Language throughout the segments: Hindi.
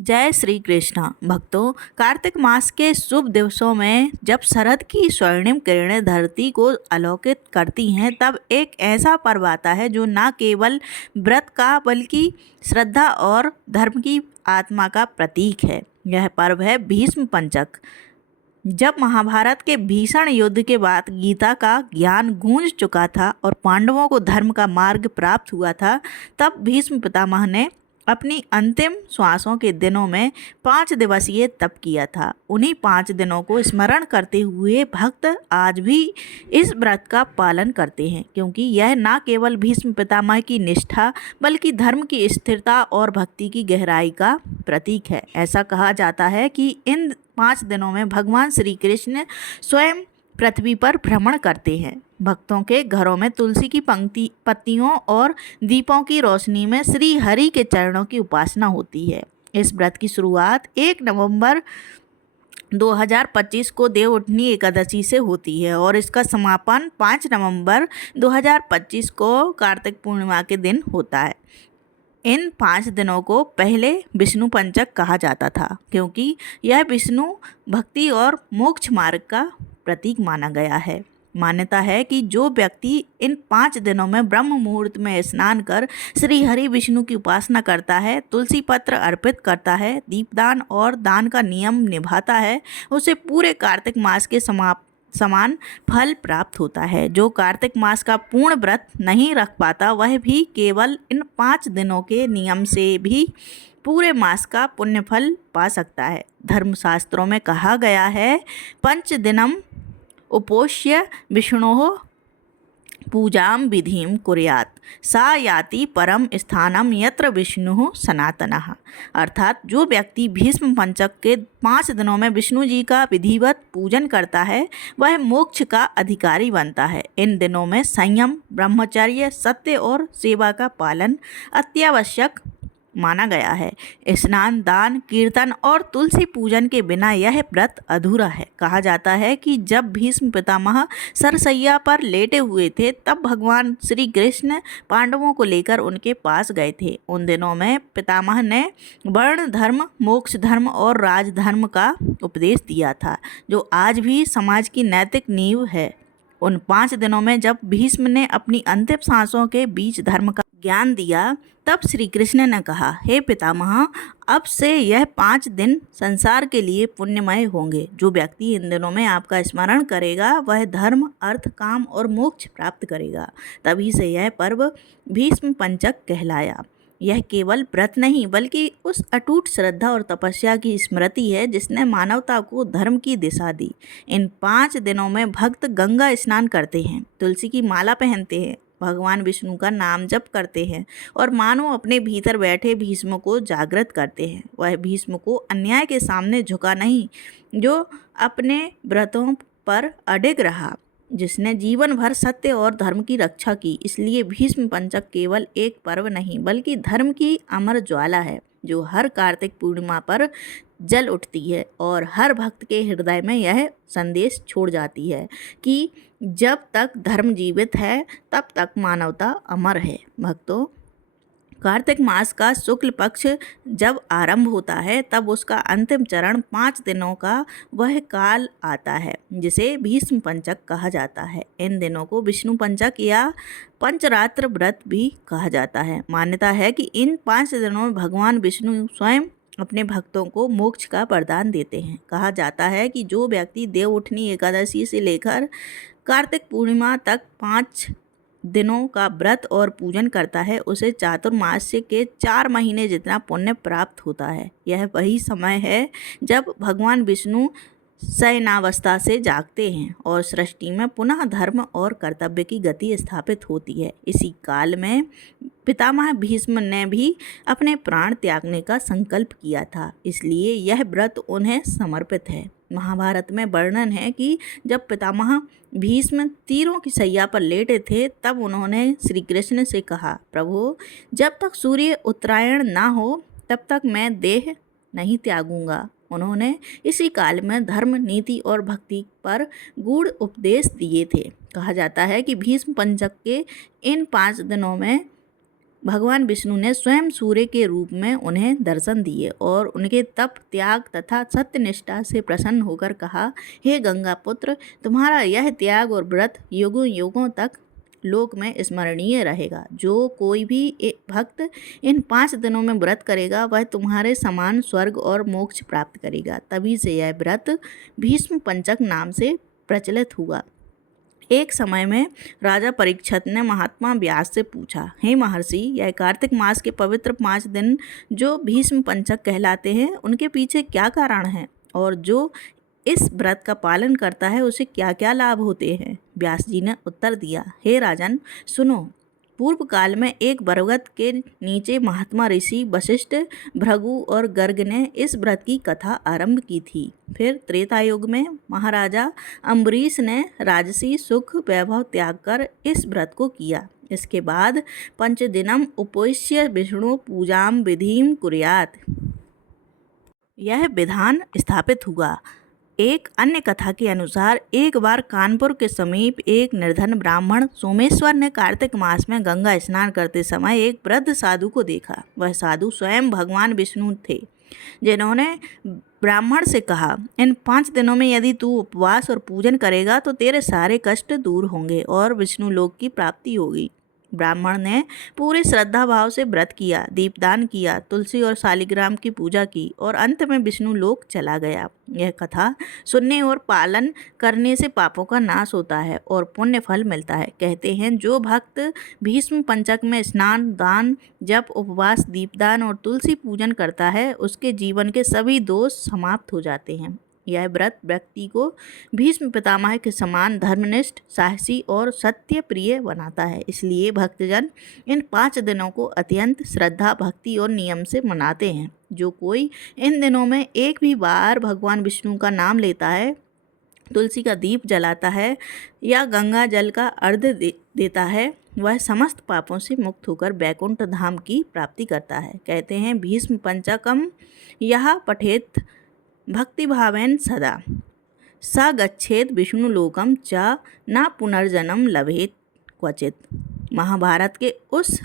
जय श्री कृष्ण भक्तों। कार्तिक मास के शुभ दिवसों में जब शरद की स्वर्णिम किरणें धरती को आलोकित करती हैं, तब एक ऐसा पर्व आता है जो न केवल व्रत का बल्कि श्रद्धा और धर्म की आत्मा का प्रतीक है। यह पर्व है भीष्म पंचक। जब महाभारत के भीषण युद्ध के बाद गीता का ज्ञान गूंज चुका था और पांडवों को धर्म का मार्ग प्राप्त हुआ था, तब भीष्म पितामह ने अपनी अंतिम श्वासों के दिनों में 5 दिवसीय तप किया था। उन्हीं 5 दिनों को स्मरण करते हुए भक्त आज भी इस व्रत का पालन करते हैं, क्योंकि यह न केवल भीष्म पितामह की निष्ठा बल्कि धर्म की स्थिरता और भक्ति की गहराई का प्रतीक है। ऐसा कहा जाता है कि इन 5 दिनों में भगवान श्री कृष्ण स्वयं पृथ्वी पर भ्रमण करते हैं। भक्तों के घरों में तुलसी की पंक्ति पत्तियों और दीपों की रोशनी में श्री हरि के चरणों की उपासना होती है। इस व्रत की शुरुआत 1 नवंबर 2025 को देवउठनी एकादशी से होती है और इसका समापन 5 नवंबर 2025 को कार्तिक पूर्णिमा के दिन होता है। इन 5 दिनों को पहले विष्णु पंचक कहा जाता था, क्योंकि यह विष्णु भक्ति और मोक्ष मार्ग का प्रतीक माना गया है। मान्यता है कि जो व्यक्ति इन 5 दिनों में ब्रह्म मुहूर्त में स्नान कर श्री हरि विष्णु की उपासना करता है, तुलसी पत्र अर्पित करता है, दीपदान और दान का नियम निभाता है, उसे पूरे कार्तिक मास के समान फल प्राप्त होता है। जो कार्तिक मास का पूर्ण व्रत नहीं रख पाता, वह भी केवल इन 5 दिनों के नियम से भी पूरे मास का पुण्य फल पा सकता है। धर्मशास्त्रों में कहा गया है, पंच दिनम उपोष्य विष्णोः पूजां विधिं कुर्यात् सा याति परम स्थानम यत्र विष्णु सनातनः। अर्थात जो व्यक्ति भीष्म पंचक के 5 दिनों में विष्णु जी का विधिवत पूजन करता है, वह मोक्ष का अधिकारी बनता है। इन दिनों में संयम, ब्रह्मचर्य, सत्य और सेवा का पालन अत्यावश्यक माना गया है। स्नान, दान, कीर्तन और तुलसी पूजन के बिना यह व्रत अधूरा है। कहा जाता है कि जब भीष्म पितामह सरसैया पर लेटे हुए थे, तब भगवान श्री कृष्ण पांडवों को लेकर उनके पास गए थे। उन दिनों में पितामह ने वर्ण धर्म, मोक्ष धर्म और राजधर्म का उपदेश दिया था, जो आज भी समाज की नैतिक नींव है। उन 5 दिनों में जब भीष्म ने अपनी अंतिम सांसों के बीच धर्म का ज्ञान दिया, तब श्री कृष्ण ने कहा, हे पितामह, अब से यह 5 दिन संसार के लिए पुण्यमय होंगे। जो व्यक्ति इन दिनों में आपका स्मरण करेगा, वह धर्म, अर्थ, काम और मोक्ष प्राप्त करेगा। तभी से यह पर्व भीष्म पंचक कहलाया। यह केवल व्रत नहीं बल्कि उस अटूट श्रद्धा और तपस्या की स्मृति है जिसने मानवता को धर्म की दिशा दी। इन 5 दिनों में भक्त गंगा स्नान करते हैं, तुलसी की माला पहनते हैं, भगवान विष्णु का नाम जप करते हैं और मानो अपने भीतर बैठे भीष्म को जागृत करते हैं। वह भीष्म को अन्याय के सामने झुका नहीं, जो अपने व्रतों पर अडिग रहा, जिसने जीवन भर सत्य और धर्म की रक्षा की। इसलिए भीष्म पंचक केवल एक पर्व नहीं बल्कि धर्म की अमर ज्वाला है, जो हर कार्तिक पूर्णिमा पर जल उठती है और हर भक्त के हृदय में यह संदेश छोड़ जाती है कि जब तक धर्म जीवित है, तब तक मानवता अमर है। भक्तों, कार्तिक मास का शुक्ल पक्ष जब आरंभ होता है, तब उसका अंतिम चरण 5 दिनों का वह काल आता है जिसे भीष्म पंचक कहा जाता है। इन दिनों को विष्णु पंचक या पंचरात्र व्रत भी कहा जाता है। मान्यता है कि इन 5 दिनों में भगवान विष्णु स्वयं अपने भक्तों को मोक्ष का वरदान देते हैं। कहा जाता है कि जो व्यक्ति देवउठनी एकादशी से लेकर कार्तिक पूर्णिमा तक 5 दिनों का व्रत और पूजन करता है, उसे चातुर्मास्य के 4 महीने जितना पुण्य प्राप्त होता है। यह वही समय है जब भगवान विष्णु शयनावस्था से जागते हैं और सृष्टि में पुनः धर्म और कर्तव्य की गति स्थापित होती है। इसी काल में पितामह भीष्म ने भी अपने प्राण त्यागने का संकल्प किया था, इसलिए यह व्रत उन्हें समर्पित है। महाभारत में वर्णन है कि जब पितामह भीष्म तीरों की सैया पर लेटे थे, तब उन्होंने श्री कृष्ण से कहा, प्रभु, जब तक सूर्य उत्तरायण ना हो तब तक मैं देह नहीं त्यागूंगा। उन्होंने इसी काल में धर्म, नीति और भक्ति पर गूढ़ उपदेश दिए थे। कहा जाता है कि भीष्म पंचक के इन 5 दिनों में भगवान विष्णु ने स्वयं सूर्य के रूप में उन्हें दर्शन दिए और उनके तप, त्याग तथा सत्यनिष्ठा से प्रसन्न होकर कहा, हे गंगा पुत्र, तुम्हारा यह त्याग और व्रत युगों युगों तक लोक में स्मरणीय रहेगा। जो कोई भी भक्त इन 5 दिनों में व्रत करेगा वह तुम्हारे समान स्वर्ग और मोक्ष प्राप्त करेगा। तभी से यह व्रत भीष्म पंचक नाम से प्रचलित हुआ। एक समय में राजा परीक्षित ने महात्मा व्यास से पूछा, हे महर्षि, यह कार्तिक मास के पवित्र 5 दिन जो भीष्म पंचक कहलाते हैं, उनके पीछे क्या कारण है और जो इस व्रत का पालन करता है उसे क्या क्या लाभ होते हैं? व्यास जी ने उत्तर दिया, हे राजन, सुनो। पूर्व काल में एक बरगद के नीचे महात्मा ऋषि वशिष्ठ, भृगु और गर्ग ने इस व्रत की कथा आरंभ की थी। फिर त्रेता युग में महाराजा अम्बरीश ने राजसी सुख वैभव त्याग कर इस व्रत को किया। इसके बाद पंचदिनम उपवेश्य विष्णु पूजाम विधिम कुर्यात् यह विधान स्थापित हुआ। एक अन्य कथा के अनुसार एक बार कानपुर के समीप एक निर्धन ब्राह्मण सोमेश्वर ने कार्तिक मास में गंगा स्नान करते समय एक वृद्ध साधु को देखा। वह साधु स्वयं भगवान विष्णु थे, जिन्होंने ब्राह्मण से कहा, इन 5 दिनों में यदि तू उपवास और पूजन करेगा तो तेरे सारे कष्ट दूर होंगे और विष्णु लोक की प्राप्ति होगी। ब्राह्मण ने पूरे श्रद्धा भाव से व्रत किया, दीपदान किया, तुलसी और शालिग्राम की पूजा की और अंत में विष्णु लोक चला गया। यह कथा सुनने और पालन करने से पापों का नाश होता है और पुण्य फल मिलता है। कहते हैं, जो भक्त भीष्म पंचक में स्नान, दान, जप, उपवास, दीपदान और तुलसी पूजन करता है उसके जीवन के सभी दोष समाप्त हो जाते हैं। यह व्रत व्यक्ति को भीष्म पितामह के समान धर्मनिष्ठ, साहसी और सत्य प्रिय बनाता है। इसलिए भक्तजन इन 5 दिनों को अत्यंत श्रद्धा, भक्ति और नियम से मनाते हैं। जो कोई इन दिनों में एक भी बार भगवान विष्णु का नाम लेता है, तुलसी का दीप जलाता है या गंगा जल का अर्घ्य देता है, वह समस्त पापों से मुक्त होकर वैकुंठ धाम की प्राप्ति करता है। कहते हैं, भीष्म पंचकम यह पठेत भक्तिभावेन सदा स गच्छेत विष्णुलोकम च न पुनर्जन्म लभेत क्वचित। महाभारत के उस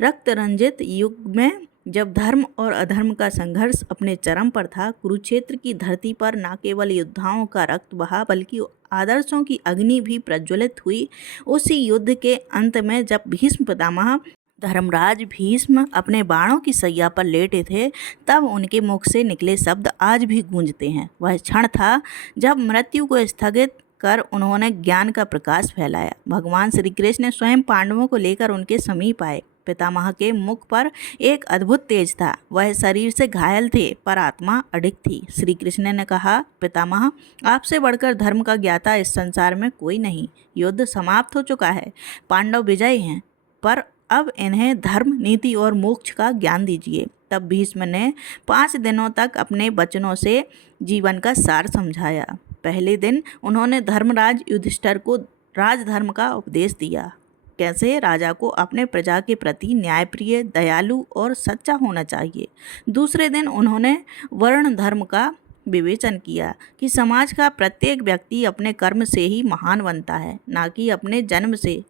रक्तरंजित युग में जब धर्म और अधर्म का संघर्ष अपने चरम पर था, कुरुक्षेत्र की धरती पर न केवल योद्धाओं का रक्त बहा बल्कि आदर्शों की अग्नि भी प्रज्वलित हुई। उसी युद्ध के अंत में जब भीष्म पितामह धर्मराज भीष्म अपने बाणों की सैया पर लेटे थे, तब उनके मुख से निकले शब्द आज भी गूंजते हैं। वह क्षण था जब मृत्यु को स्थगित कर उन्होंने ज्ञान का प्रकाश फैलाया। भगवान श्री कृष्ण स्वयं पांडवों को लेकर उनके समीप आए। पितामह के मुख पर एक अद्भुत तेज था। वह शरीर से घायल थे पर आत्मा अडिग थी। श्री कृष्ण ने कहा, पितामह, आपसे बढ़कर धर्म का ज्ञाता इस संसार में कोई नहीं। युद्ध समाप्त हो चुका है, पांडव विजयी हैं, पर अब इन्हें धर्म, नीति और मोक्ष का ज्ञान दीजिए। तब भीष्म ने 5 दिनों तक अपने वचनों से जीवन का सार समझाया। पहले दिन उन्होंने धर्मराज युधिष्ठिर को राजधर्म का उपदेश दिया, कैसे राजा को अपने प्रजा के प्रति न्यायप्रिय, दयालु और सच्चा होना चाहिए। दूसरे दिन उन्होंने वर्ण धर्म का विवेचन किया कि समाज का प्रत्येक व्यक्ति अपने कर्म से ही महान बनता है, ना कि अपने जन्म से।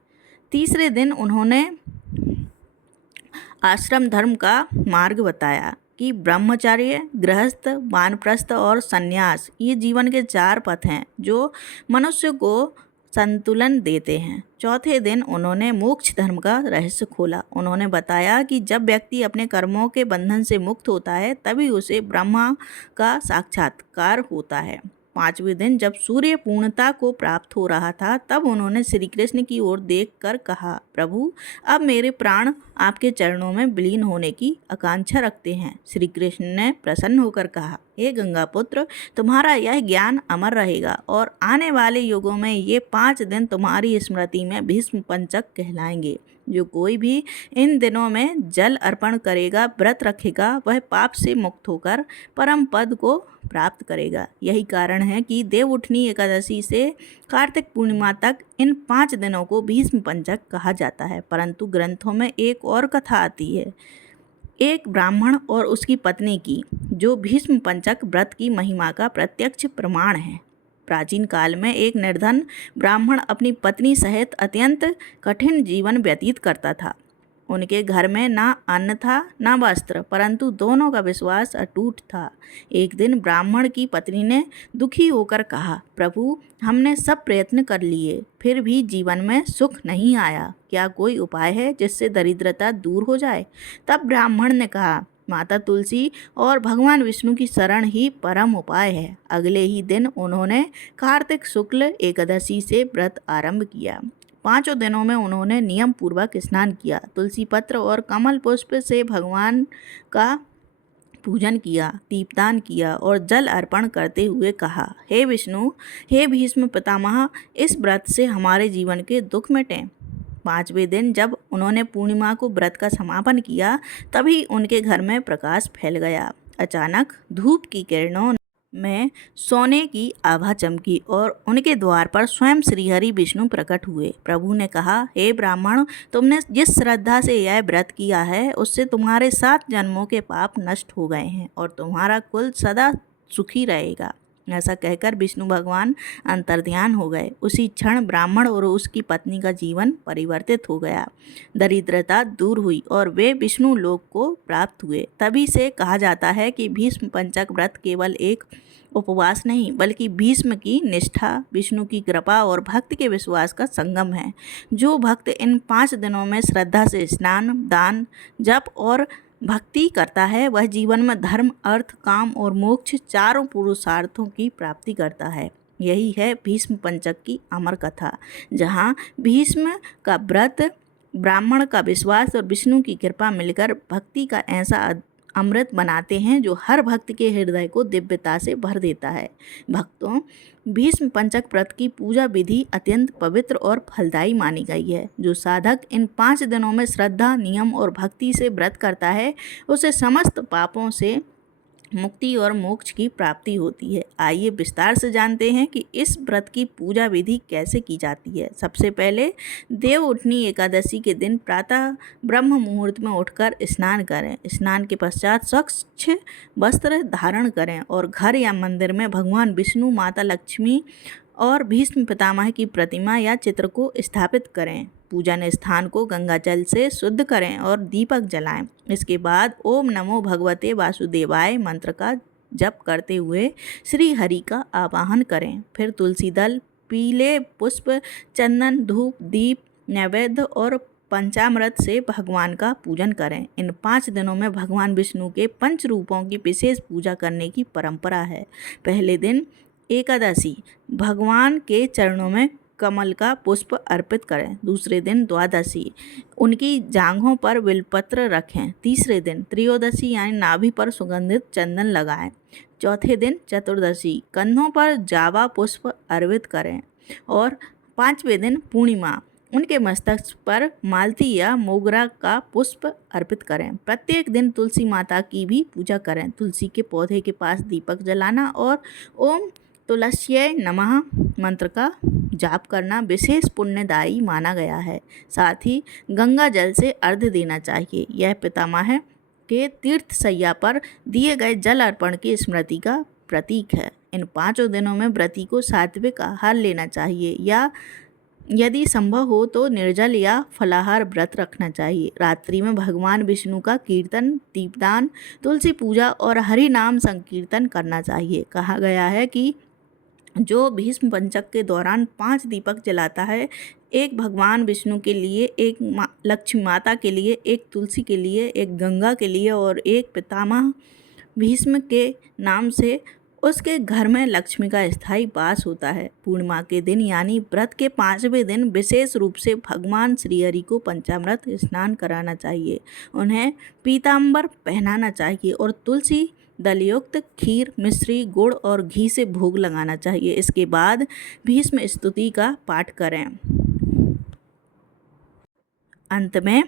तीसरे दिन उन्होंने आश्रम धर्म का मार्ग बताया कि ब्रह्मचर्य, गृहस्थ, वानप्रस्थ और संन्यास ये जीवन के 4 पथ हैं जो मनुष्य को संतुलन देते हैं। चौथे दिन उन्होंने मोक्ष धर्म का रहस्य खोला। उन्होंने बताया कि जब व्यक्ति अपने कर्मों के बंधन से मुक्त होता है तभी उसे ब्रह्मा का साक्षात्कार होता है। 5वें दिन जब सूर्य पूर्णता को प्राप्त हो रहा था, तब उन्होंने श्री कृष्ण की ओर देखकर कहा, प्रभु, अब मेरे प्राण आपके चरणों में विलीन होने की आकांक्षा रखते हैं। श्री कृष्ण ने प्रसन्न होकर कहा, हे गंगा पुत्र, तुम्हारा यह ज्ञान अमर रहेगा और आने वाले युगों में ये 5 दिन तुम्हारी स्मृति में भीष्म पंचक कहलाएंगे। जो कोई भी इन दिनों में जल अर्पण करेगा, व्रत रखेगा, वह पाप से मुक्त होकर परम पद को प्राप्त करेगा। यही कारण है कि देवउठनी एकादशी से कार्तिक पूर्णिमा तक इन 5 दिनों को भीष्म पंचक कहा जाता है। परंतु ग्रंथों में एक और कथा आती है, एक ब्राह्मण और उसकी पत्नी की, जो भीष्म पंचक व्रत की महिमा का प्रत्यक्ष प्रमाण है। प्राचीन काल में एक निर्धन ब्राह्मण अपनी पत्नी सहित अत्यंत कठिन जीवन व्यतीत करता था। उनके घर में ना अन्न था ना वस्त्र, परंतु दोनों का विश्वास अटूट था। एक दिन ब्राह्मण की पत्नी ने दुखी होकर कहा, प्रभु, हमने सब प्रयत्न कर लिए, फिर भी जीवन में सुख नहीं आया। क्या कोई उपाय है जिससे दरिद्रता दूर हो जाए? तब ब्राह्मण ने कहा, माता तुलसी और भगवान विष्णु की शरण ही परम उपाय है। अगले ही दिन उन्होंने कार्तिक शुक्ल एकादशी से व्रत आरंभ किया। 5 दिनों में उन्होंने नियम पूर्वक स्नान किया, तुलसी पत्र और कमल पुष्प से भगवान का पूजन किया, दीपदान किया और जल अर्पण करते हुए कहा, हे विष्णु, हे भीष्म पितामह, इस व्रत से हमारे जीवन के दुख मिटें। 5वें दिन जब उन्होंने पूर्णिमा को व्रत का समापन किया, तभी उनके घर में प्रकाश फैल गया। अचानक धूप की किरणों में सोने की आभा चमकी और उनके द्वार पर स्वयं श्रीहरि विष्णु प्रकट हुए। प्रभु ने कहा, हे ब्राह्मण, तुमने जिस श्रद्धा से यह व्रत किया है, उससे तुम्हारे 7 जन्मों के पाप नष्ट हो गए हैं और तुम्हारा कुल सदा सुखी रहेगा। ऐसा कहकर विष्णु भगवान अंतर्ध्यान हो गए। उसी क्षण ब्राह्मण और उसकी पत्नी का जीवन परिवर्तित हो गया, दरिद्रता दूर हुई और वे विष्णु लोक को प्राप्त हुए। तभी से कहा जाता है कि भीष्म पंचक व्रत केवल एक उपवास नहीं, बल्कि भीष्म की निष्ठा, विष्णु की कृपा और भक्त के विश्वास का संगम है। जो भक्त इन 5 दिनों में श्रद्धा से स्नान, दान, जप और भक्ति करता है, वह जीवन में धर्म, अर्थ, काम और मोक्ष चारों पुरुषार्थों की प्राप्ति करता है। यही है भीष्म पंचक की अमर कथा, जहाँ भीष्म का व्रत, ब्राह्मण का विश्वास और विष्णु की कृपा मिलकर भक्ति का ऐसा अमृत बनाते हैं जो हर भक्त के हृदय को दिव्यता से भर देता है। भक्तों, भीष्म पंचक व्रत की पूजा विधि अत्यंत पवित्र और फलदायी मानी गई है। जो साधक इन 5 दिनों में श्रद्धा, नियम और भक्ति से व्रत करता है, उसे समस्त पापों से मुक्ति और मोक्ष की प्राप्ति होती है। आइए विस्तार से जानते हैं कि इस व्रत की पूजा विधि कैसे की जाती है। सबसे पहले देव उठनी एकादशी के दिन प्रातः ब्रह्म मुहूर्त में उठकर स्नान करें। स्नान के पश्चात स्वच्छ वस्त्र धारण करें और घर या मंदिर में भगवान विष्णु, माता लक्ष्मी और भीष्म पितामह की प्रतिमा या चित्र को स्थापित करें। पूजन स्थान को गंगा जल से शुद्ध करें और दीपक जलाएं। इसके बाद ओम नमो भगवते वासुदेवाय मंत्र का जप करते हुए श्री हरि का आवाहन करें। फिर तुलसी दल, पीले पुष्प, चंदन, धूप, दीप, नैवेद्य और पंचामृत से भगवान का पूजन करें। इन 5 दिनों में भगवान विष्णु के 5 रूपों की विशेष पूजा करने की परंपरा है। पहले दिन एकादशी, भगवान के चरणों में कमल का पुष्प अर्पित करें। दूसरे दिन द्वादशी, उनकी जांघों पर बिल्वपत्र रखें। तीसरे दिन त्रयोदशी यानी नाभि पर सुगंधित चंदन लगाएं। चौथे दिन चतुर्दशी, कंधों पर जावा पुष्प अर्पित करें। और 5वें दिन पूर्णिमा, उनके मस्तक पर मालती या मोगरा का पुष्प अर्पित करें। प्रत्येक दिन तुलसी माता की भी पूजा करें। तुलसी के पौधे के पास दीपक जलाना और ओम तुलस्यै नमः मंत्र का जाप करना विशेष पुण्यदायी माना गया है। साथ ही गंगा जल से अर्घ्य देना चाहिए। यह पितामह के तीर्थ सैया पर दिए गए जल अर्पण की स्मृति का प्रतीक है। इन 5 दिनों में व्रती को सात्विक आहार लेना चाहिए या यदि संभव हो तो निर्जल या फलाहार व्रत रखना चाहिए। रात्रि में भगवान विष्णु का कीर्तन, दीपदान, तुलसी पूजा और हरि नाम संकीर्तन करना चाहिए। कहा गया है कि जो भीष्म पंचक के दौरान 5 दीपक जलाता है, एक भगवान विष्णु के लिए, एक लक्ष्मी माता के लिए, एक तुलसी के लिए, एक गंगा के लिए और एक पितामह भीष्म के नाम से, उसके घर में लक्ष्मी का स्थायी वास होता है। पूर्णिमा के दिन यानी व्रत के 5वें दिन विशेष रूप से भगवान श्रीहरि को पंचामृत स्नान कराना चाहिए। उन्हें पीताम्बर पहनाना चाहिए और तुलसी दलयुक्त खीर, मिश्री, गुड़ और घी से भोग लगाना चाहिए। इसके बाद भीष्म स्तुति का पाठ करें। अंत में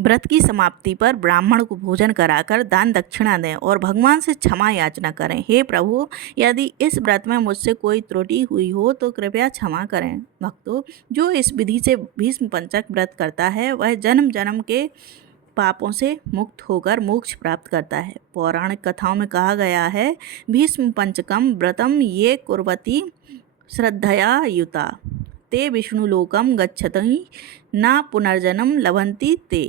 व्रत की समाप्ति पर ब्राह्मण को भोजन कराकर दान दक्षिणा दें और भगवान से क्षमा याचना करें। हे प्रभु, यदि इस व्रत में मुझसे कोई त्रुटि हुई हो तो कृपया क्षमा करें। भक्तों, जो इस विधि से भीष्म पंचक व्रत करता है, वह जन्म जन्म के पापों से मुक्त होकर मोक्ष प्राप्त करता है। पौराणिक कथाओं में कहा गया है, भीष्म पंचकम व्रतम ये कुर्वती श्रद्धया युता ते विष्णुलोकम गच्छति न पुनर्जन्म लभन्ति ते।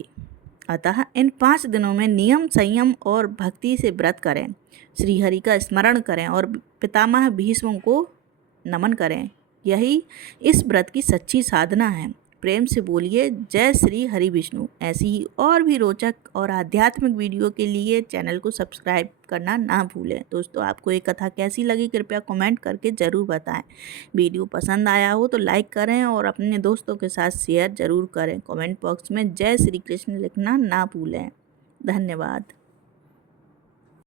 अतः इन 5 दिनों में नियम संयम और भक्ति से व्रत करें, श्री हरि का स्मरण करें और पितामह भीष्म को नमन करें। यही इस व्रत की सच्ची साधना है। प्रेम से बोलिए जय श्री हरि विष्णु। ऐसी ही और भी रोचक और आध्यात्मिक वीडियो के लिए चैनल को सब्सक्राइब करना ना भूलें। दोस्तों, आपको ये कथा कैसी लगी कृपया कमेंट करके ज़रूर बताएं। वीडियो पसंद आया हो तो लाइक करें और अपने दोस्तों के साथ शेयर ज़रूर करें। कमेंट बॉक्स में जय श्री कृष्ण लिखना ना भूलें। धन्यवाद।